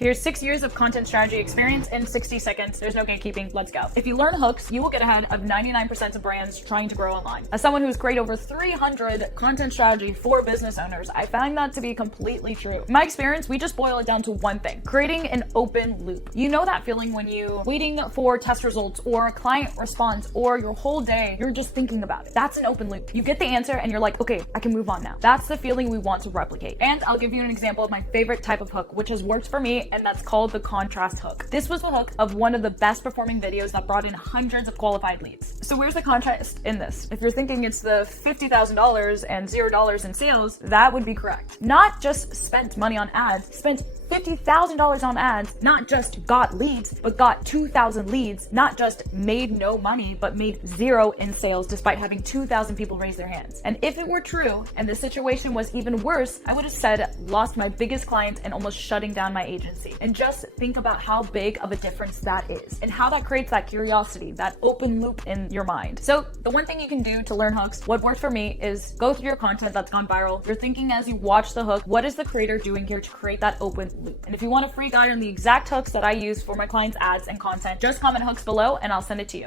Here's 6 years of content strategy experience in 60 seconds. There's no gatekeeping. Let's go. If you learn hooks, you will get ahead of 99% of brands trying to grow online. As someone who's created over 300 content strategy for business owners, I find that to be completely true. In my experience, we just boil it down to one thing: creating an open loop. You know that feeling when you waiting for test results or a client response, or your whole day, you're just thinking about it. That's an open loop. You get the answer and you're like, okay, I can move on now. That's the feeling we want to replicate. And I'll give you an example of my favorite type of hook, which has worked for me, and that's called the contrast hook. This was the hook of one of the best performing videos that brought in hundreds of qualified leads. So where's the contrast in this? If you're thinking it's the $50,000 and $0 in sales, that would be correct. Not just spent money on ads, spent $50,000 on ads, not just got leads, but got 2,000 leads, not just made no money, but made zero in sales despite having 2,000 people raise their hands. And if it were true, and the situation was even worse, I would have said lost my biggest client and almost shutting down my agency. And just think about how big of a difference that is and how that creates that curiosity, that open loop in your mind. So the one thing you can do to learn hooks, what worked for me, is go through your content that's gone viral. You're thinking as you watch the hook, what is the creator doing here to create that open loop? And if you want a free guide on the exact hooks that I use for my clients' ads and content, just comment hooks below and I'll send it to you.